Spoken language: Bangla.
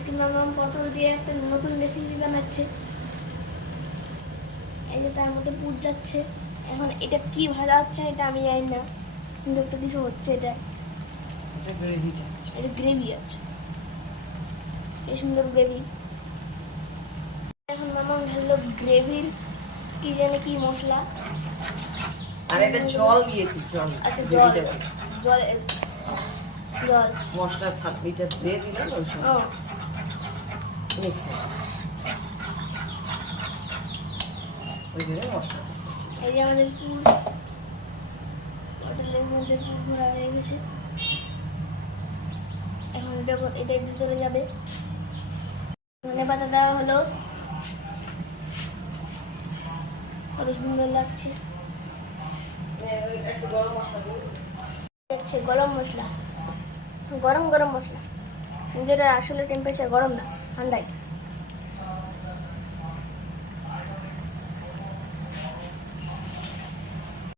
আজকে মামা পটল দিয়ে একটা নতুন রেসিপি বানাচ্ছে। এই যে তার মধ্যে পুর যাচ্ছে। এখন এটা কি ভাজা হচ্ছে এটা আমি জানি না, কিন্তু একটা কিছু হচ্ছে। এটা গ্রেভিটা এটা গ্রেভি আছে, এই সুন্দর গ্রেভি। এখন মামা ঢাললো গ্রেভির কি জানি কি মশলা। আর এটা জল দিয়েছি, জল। আচ্ছা জল, গ্রেভিটা জল জল মশলা থাকবিটা দিয়ে দিলাম ওই সব ও মিক্সার ওই দিয়ে মশলা দিচ্ছি। এই যে আমাদের পুর পটলের মধ্যে পুর ভরা হয়ে গেছে। এখন এটার ভিতরে যাবে। ধনে পাতা দেওয়া হলো, কত সুন্দর লাগছে। একটু গরম মশলা দিই। হচ্ছে গরম মশলা, গরম গরম মশলা, কিন্তু এটা আসলে টেম্পারেচার গরম না, ঠান্ডাই।